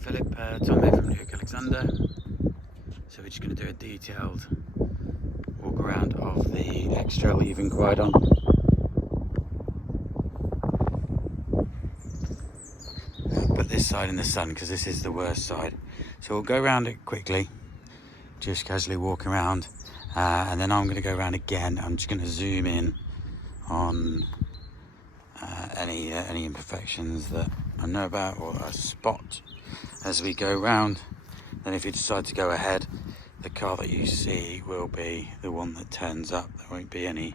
Philip, Tom here from Luke Alexander. So we're just going to do a detailed walk around of the X-Trail that you've inquired on. Put this side in the sun because this is the worst side. So we'll go around it quickly, just casually walk around, and then I'm going to go around again. I'm just going to zoom in on any imperfections that I know about or I spot as we go round. Then if you decide to go ahead, the car that you see will be the one that turns up. There won't be any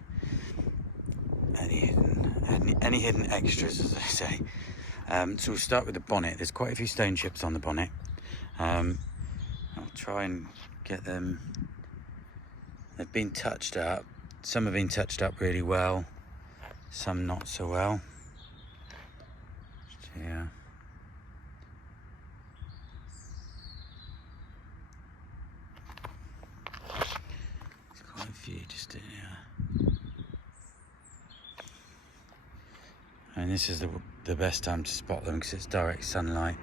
hidden extras, as I say. So we'll start with the bonnet. There's quite a few stone chips on the bonnet. I'll try and get them. They've been touched up. Some have been touched up really well, some not so well. Yeah. There's quite a few just in here. And this is the best time to spot them because it's direct sunlight.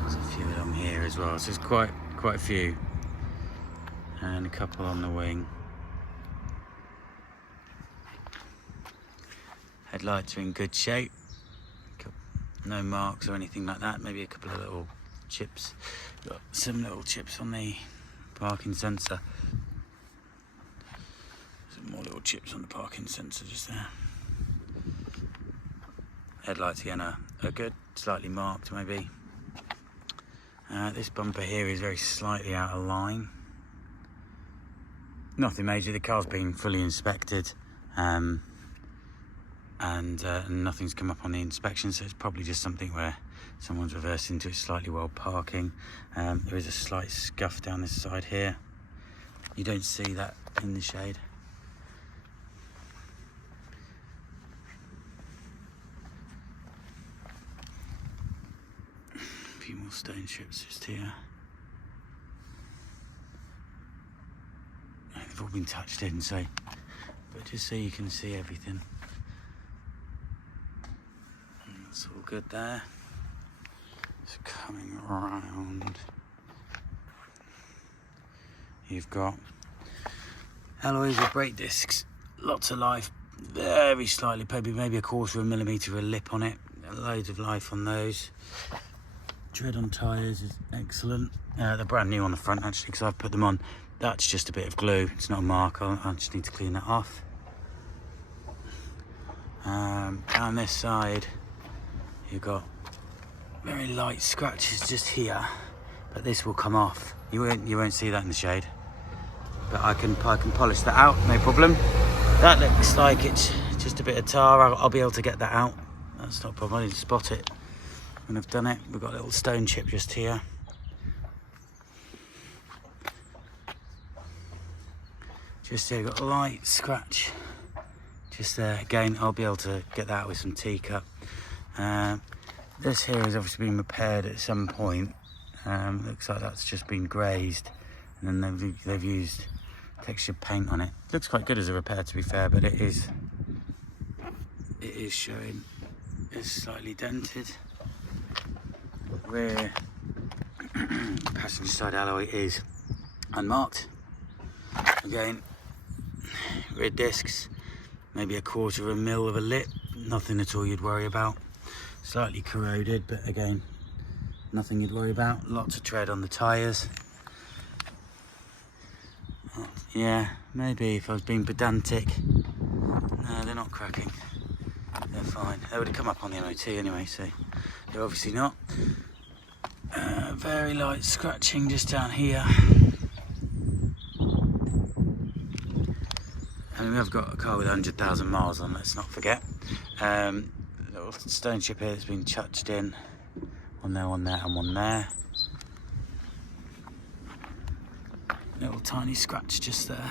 There's a few along here as well, so there's quite a few. And a couple on the wing. Headlights are in good shape. No marks or anything like that. Maybe a couple of little chips. Got some little chips on the parking sensor. Some more little chips on the parking sensor just there. Headlights again are good. Slightly marked maybe. This bumper here is very slightly out of line. Nothing major. The car's been fully inspected. And nothing's come up on the inspection, so it's probably just something where someone's reversed into it slightly while parking. There is a slight scuff down this side here. You don't see that in the shade. A few more stone chips just here. They've all been touched in, so but just so you can see everything. That's all good there. So coming around, you've got alloys or brake discs, lots of life, very slightly, maybe a quarter of a millimetre of a lip on it, loads of life on those. Tread on tyres is excellent. They're brand new on the front actually because I've put them on. That's just a bit of glue, it's not a mark, I just need to clean that off. Down this side, you've got very light scratches just here, but this will come off. You won't see that in the shade, but I can polish that out, no problem. That looks like it's just a bit of tar. I'll be able to get that out. That's not a problem. I need to spot it when I've done it. We've got a little stone chip just here. Just here, got a light scratch just there. Again, I'll be able to get that out with some teacup. This here has obviously been repaired at some point. Looks like that's just been grazed, and then they've used textured paint on it. Looks quite good as a repair, to be fair, but it is showing it's slightly dented. Rear passenger side alloy is unmarked. Again, rear discs, maybe a quarter of a mil of a lip, nothing at all you'd worry about. Slightly corroded, but again, nothing you'd worry about. Lots of tread on the tyres. Yeah, maybe if I was being pedantic. No, they're not cracking. They're fine. They would have come up on the MOT anyway, so they're obviously not. Very light scratching just down here. I mean, we've got a car with 100,000 miles on, let's not forget. Little stone chip here that's been touched in. One there, and one there. Little tiny scratch just there.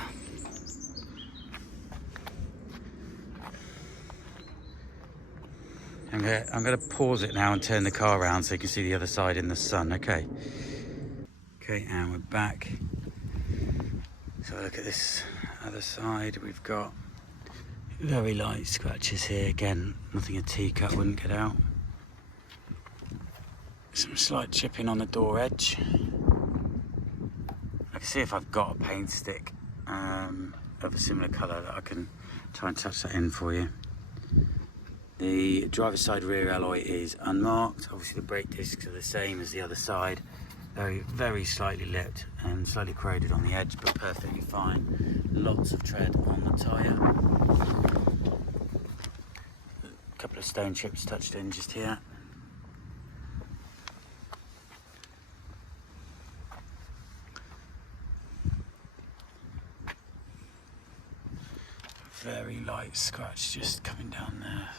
I'm going to pause it now and turn the car around so you can see the other side in the sun, okay? Okay, and we're back. So look at this other side. We've got Very light scratches here. Again, nothing a teacup wouldn't get out. Some slight chipping on the door edge. I can see if I've got a paint stick of a similar colour that I can try and touch that in for you. The driver's side rear alloy is unmarked. Obviously the brake discs are the same as the other side. Very slightly lipped and slightly corroded on the edge, but perfectly fine. Lots of tread on the tyre. A couple of stone chips touched in just here. Very light scratch just coming down there.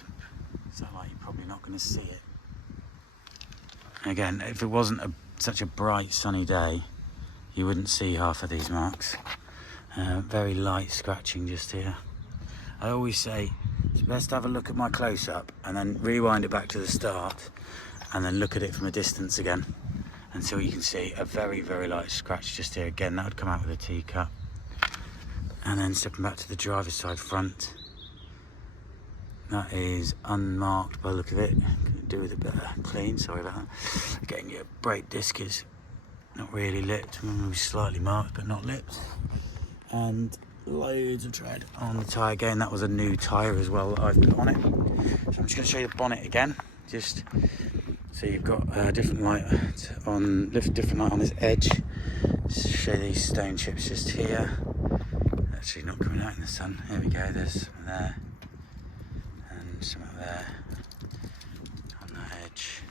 So like you're probably not going to see it. Again, if it wasn't such a bright sunny day, you wouldn't see half of these marks. Very light scratching just here. I always say it's best to have a look at my close-up and then rewind it back to the start and then look at it from a distance again until you can see a very light scratch just here. Again, that would come out with a teacup. And then stepping back to the driver's side front, that is unmarked by the look of it. Could do with a bit of clean, sorry about that. Again, your brake disc is not really lipped, maybe slightly marked but not lipped. And loads of tread on the tyre. Again, that was a new tyre as well that I've put on it. So I'm just going to show you the bonnet again, just so you've got a different light on this edge. Just show these stone chips just here. Actually not coming out in the sun. Here we go, there's some there and some up there on that edge.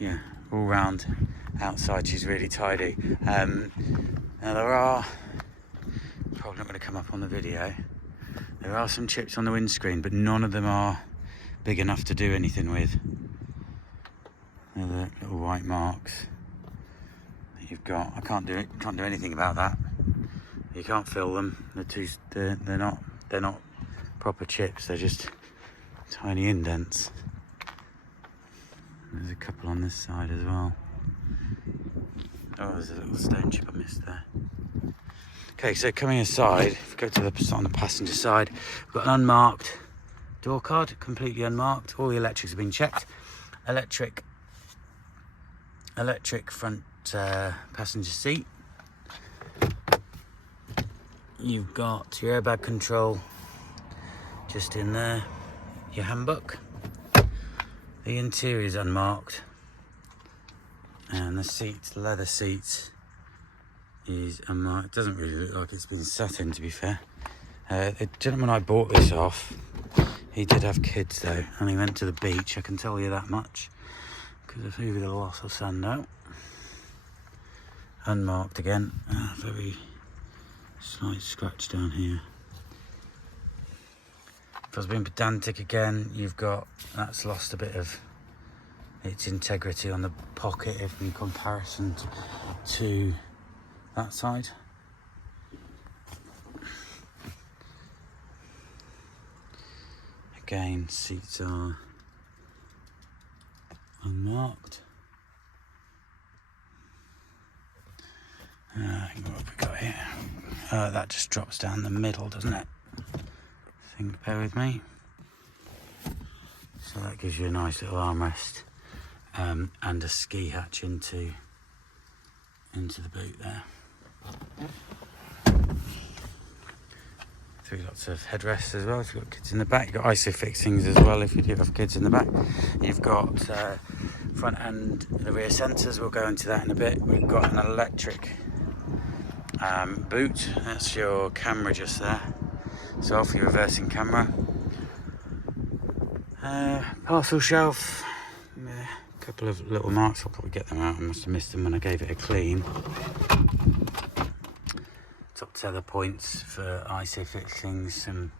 Yeah, all round outside she's really tidy. Now there are, probably not going to come up on the video, there are some chips on the windscreen, but none of them are big enough to do anything with. They're the little white marks you've got. I can't do anything about that. You can't fill them. They're not proper chips. They're just tiny indents. There's a couple on this side as well. Oh, there's a little stone chip I missed there. Okay, so coming aside, if we go to on the passenger side, we've got an unmarked door card, completely unmarked. All the electrics have been checked. Electric front passenger seat. You've got your airbag control just in there, your handbook. The interior is unmarked, and the leather seat is unmarked. It doesn't really look like it's been sat in, to be fair. The gentleman I bought this off, he did have kids though, and he went to the beach, I can tell you that much, because of who the loss of sand out. Unmarked again, very slight scratch down here. If I was being pedantic again, that's lost a bit of its integrity on the pocket if in comparison to that side. Again, seats are unmarked. I think what have we got here? That just drops down the middle, doesn't it? I think, bear with me. So that gives you a nice little armrest and a ski hatch into the boot there. Lots of headrests as well if you've got kids in the back. You've got ISOFIX things as well if you do have kids in the back. You've got front and the rear sensors. We'll go into that in a bit. We've got an electric boot. That's your camera just there. So off your reversing camera. Parcel shelf. A couple of little marks. I'll probably get them out. I must have missed them when I gave it a clean. Top tether points for ISOFIX things. Some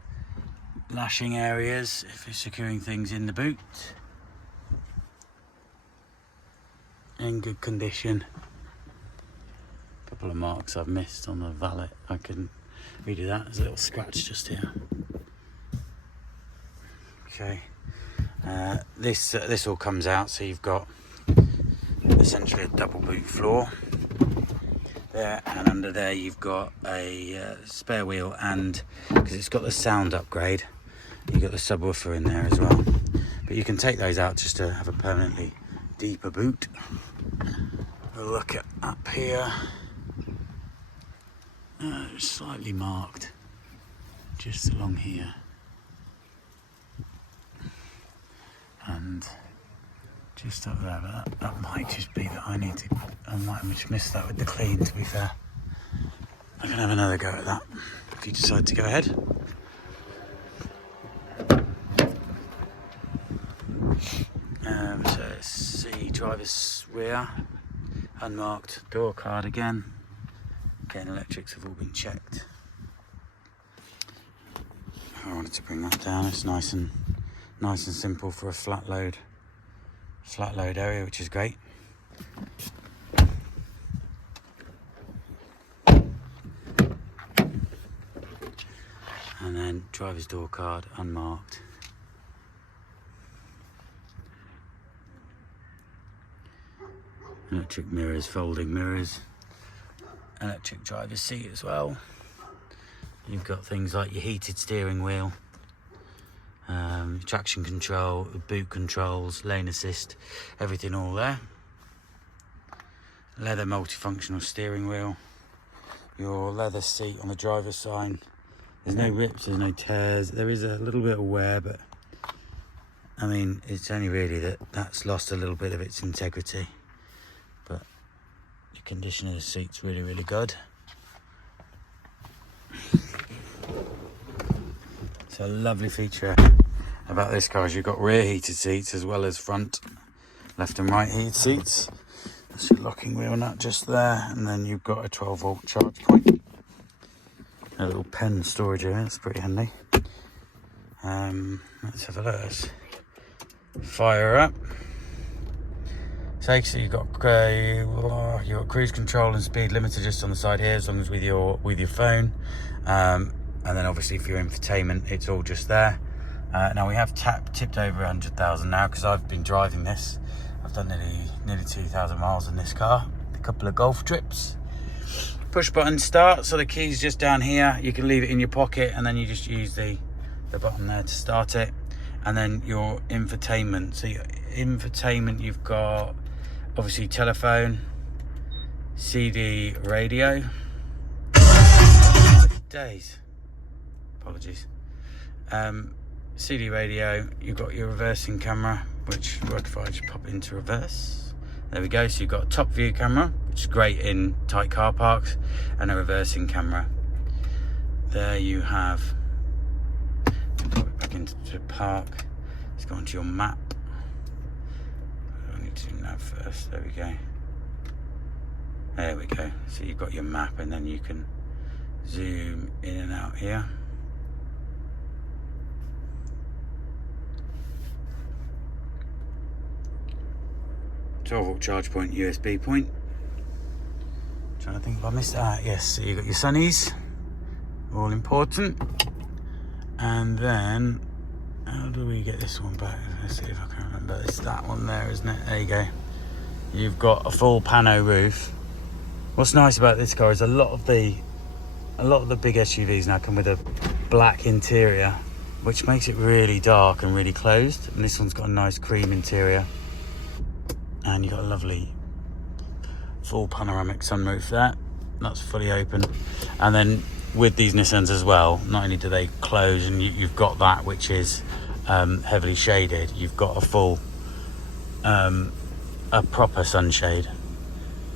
lashing areas if you're securing things in the boot. In good condition. A couple of marks I've missed on the valet. I can redo that. There's a little scratch just here. Okay. This all comes out, so you've got essentially a double boot floor. there, and under there you've got a spare wheel, and because it's got the sound upgrade, you've got the subwoofer in there as well. But you can take those out just to have a permanently deeper boot. Look at up here, slightly marked just along here, and just up there, but that might just be that I might have just missed that with the clean, to be fair. I can have another go at that if you decide to go ahead. So let's see, driver's rear, unmarked, door card again. Again, electrics have all been checked. I wanted to bring that down. It's nice and simple for a flat load area, which is great. And then driver's door card, unmarked. Electric mirrors, folding mirrors. Electric driver's seat as well. You've got things like your heated steering wheel, traction control, boot controls, lane assist, everything all there. Leather multifunctional steering wheel. Your leather seat on the driver's side. There's no rips, there's no tears. There is a little bit of wear, but I mean, it's only really that's lost a little bit of its integrity. But the condition of the seat's really, really good. So a lovely feature about this car is you've got rear heated seats as well as front, left and right heated seats. That's your locking wheel nut just there, and then you've got a 12-volt charge point. A little pen storage area, that's pretty handy. Let's have a look. Let's fire up. So you've got cruise control and speed limiter just on the side here, as long as with your phone. And then obviously for your infotainment, it's all just there. Now we have tipped over 100,000 now, because I've been driving this. I've done nearly 2,000 miles in this car, a couple of golf trips. Push button start, so the key's just down here. You can leave it in your pocket, and then you just use the button there to start it. And then your infotainment. So your infotainment, you've got obviously telephone, CD, radio. Days. Apologies. CD radio, you've got your reversing camera, which if I just pop it into reverse, there we go. So you've got a top view camera, which is great in tight car parks, and a reversing camera. There you have, pop it back into the park. Let's go onto your map. I need to do that first. There we go. There we go. So you've got your map, and then you can zoom in and out here. .12-volt charge point, USB point. Trying to think if I missed that. Yes, so you've got your sunnies, all important. And then, how do we get this one back? Let's see if I can remember. It's that one there, isn't it? There you go. You've got a full pano roof. What's nice about this car is a lot of the big SUVs now come with a black interior, which makes it really dark and really closed. And this one's got a nice cream interior. And you've got a lovely full panoramic sunroof there. That's fully open. And then with these Nissans as well, not only do they close, and you've got that which is heavily shaded, you've got a full, a proper sunshade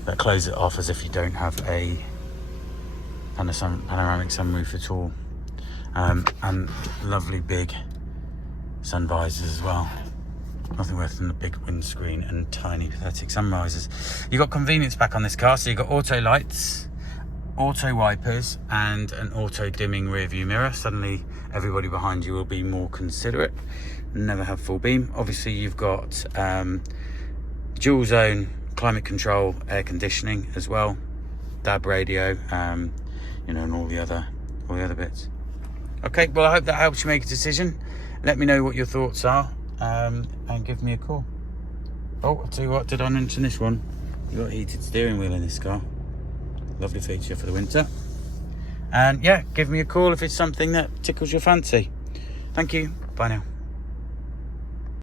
that closes it off as if you don't have a panoramic sunroof at all. And lovely big sun visors as well. Nothing worse than the big windscreen and tiny pathetic sun visors. You've got convenience back on this car, so you've got auto lights, auto wipers, and an auto dimming rear view mirror. Suddenly everybody behind you will be more considerate. Never have full beam. Obviously you've got dual zone climate control, air conditioning as well, DAB radio, and all the other bits. Okay, well, I hope that helps you make a decision. Let me know what your thoughts are. And give me a call. Oh, I'll tell you what, did I mention this one? You've got a heated steering wheel in this car. Lovely feature for the winter. And yeah, give me a call if it's something that tickles your fancy. Thank you. Bye now.